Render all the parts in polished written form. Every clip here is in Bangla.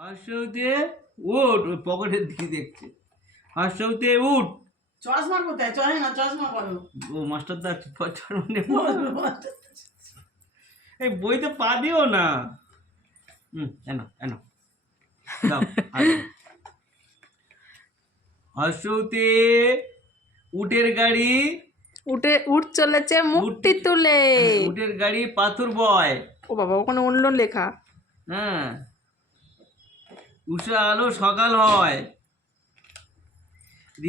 হাসতে উঠ, ওই পকেটের দিকে দেখছে। হাসতে উঠ। চশমা কোথায়? চলে না, চশমা করো। ও মাস্টারদা এই বইতে পা দিও না। এনো এনো দাও। হাসতে উটের গাড়ি, উঠ চলেছে মুখটি তুলে। উটের গাড়ি পাথর বয়। ও বাবা, ওখানে অন্য লেখা। হ্যাঁ, উষা আলো সকাল হয়,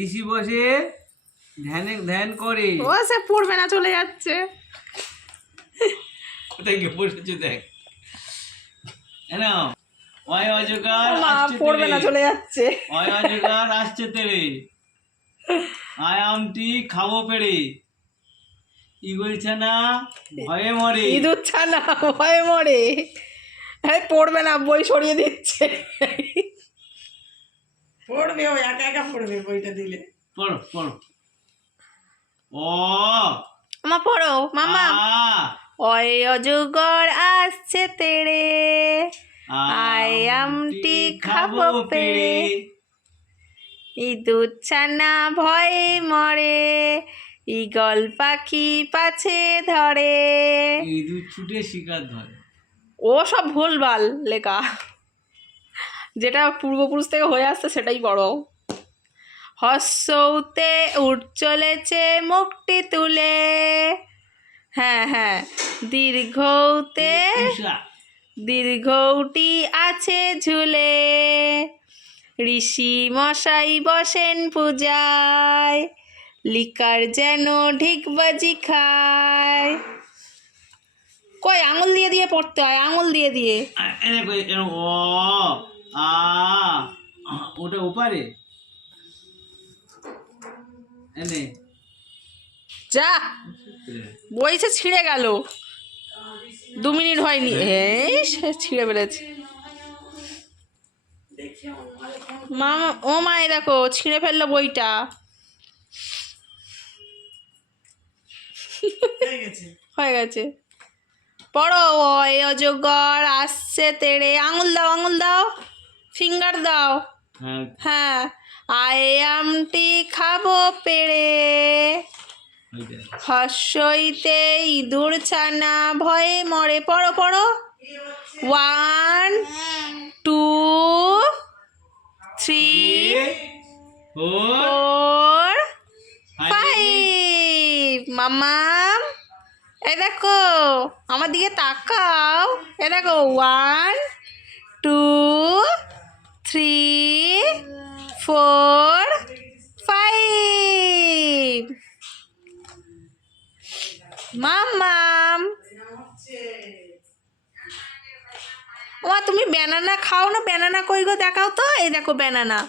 ঋষি বসে ধ্যান করে। ও সে পড়বে না, চলে যাচ্ছে। কোথায় গিয়ে বসেছে দেখ। এনাও অয় অজগার মা আসছে পড়বে না, তেরে, চলে যাচ্ছে। অয় অজগার আসছে তেরে, আয় আমটি খাবো পেড়ে, ইগল ছানা ভয়ে মরে। ইঁদুর ছানা ভয়ে মরে। হ্যাঁ, পড়বে না, বই সরিয়ে দিচ্ছে। পড়বে, ও একা একা পড়বে বইটা দিলে। পড়ো পড়ো। ও মা পড়ো মামা। আ অয় অজগর আসছে তেড়ে, আয় আমটি খাবো পেড়ে, ইঁদুর ছানা ভয়ে মরে, ঈগল পাখি পাছে ধরে। ইঁদুর ছুটে শিকার ধরে। ও সব ভুলভাল লেখা, যেটা পূর্বপুরুষ থেকে হয়ে আসছে সেটাই পড়ো। হর্ষৌতে উঠ চলেছে মুখটি তুলে, হ্যাঁ হ্যাঁ, দীর্ঘৌতে উষা দীর্ঘৌটি আছে ঝুলে, ঋষি মশাই বসেন পূজায়, লিকার যেন ঢিকবাজি খায়। কই আঙুল দিয়ে দিয়ে পড়তে হয়, আঙুল দিয়ে দিয়ে। ও আ ওটা ওপারে এনে যা, বই সে ছিঁড়ে গেল, 2 মিনিট হয়নি, এই সে ছিঁড়ে ফেলেছে। মা, ও মা, এই দেখো ছিঁড়ে ফেললো বইটা। হয়ে গেছে। পড়ো। ওই অজগর আসছে তেড়ে, আঙুল দাও, আঙুল দাও, ফিঙ্গার দাও। হ্যাঁ হ্যাঁ, আয় আমটি খাবো পেড়ে, ওইটা। হর্ষইতে ইঁদুর ছানা ভয়ে মরে। পড়ো পড়ো। 1 2 3 4 4 5 মাম্মাম, এই দেখো আমার দিকে তাকাও, এই দেখো 1 2 3 4 5 মাম্মাম। ওমা, তুমি ব্যানানা খাও না? ব্যানানা কই গো, দেখাও তো। এই দেখো ব্যানানা,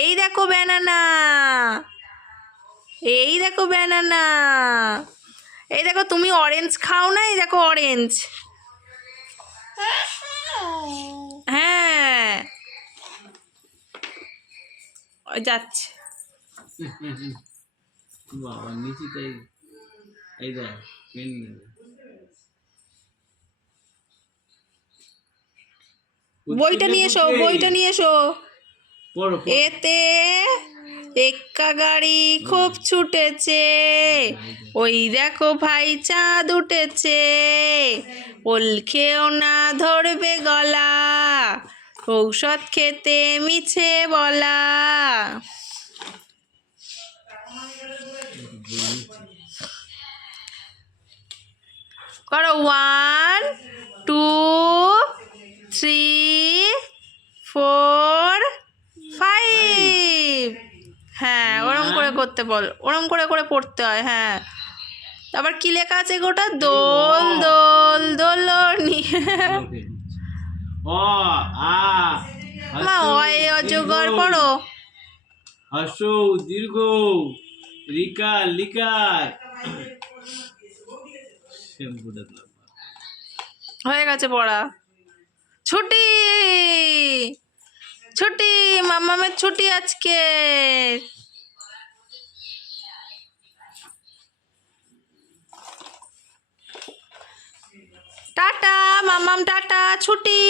এই দেখো ব্যানানা, এই দেখো ব্যানানা। এই দেখো, তুমি অরেঞ্জ খাও না? এই দেখো অরেঞ্জ। হ্যাঁ, ওই যাচ্ছে। বাবা নিচে তাই এই দেখ পেন নেই। বইটা নিয়ে এসো, বইটা নিয়ে এসো। পড়ো এতে এক্কা গাড়ি খুব ছুটেছে, ওই দেখো ভাই চাঁদ উঠেছে, ওল খেও না ধরবে গলা, ঔষধ খেতে মিছে বলা। করো 1 2 3 4 5। হ্যাঁ, ওরম করে করতে বল, ওরম করে করে পড়তে হয়। হ্যাঁ, তারপর কি লেখা আছে গোটা? দোল দোল দোলনি। ও আ মা, অয় অজগর পড়ো। হর্ষ দীর্ঘ রিকার লিকার। হয়ে গেছে পড়া। ছুটি, ছুটি, মাম্মামের ছুটি আজকে। টাটা মাম্মাম, টাটা, ছুটি।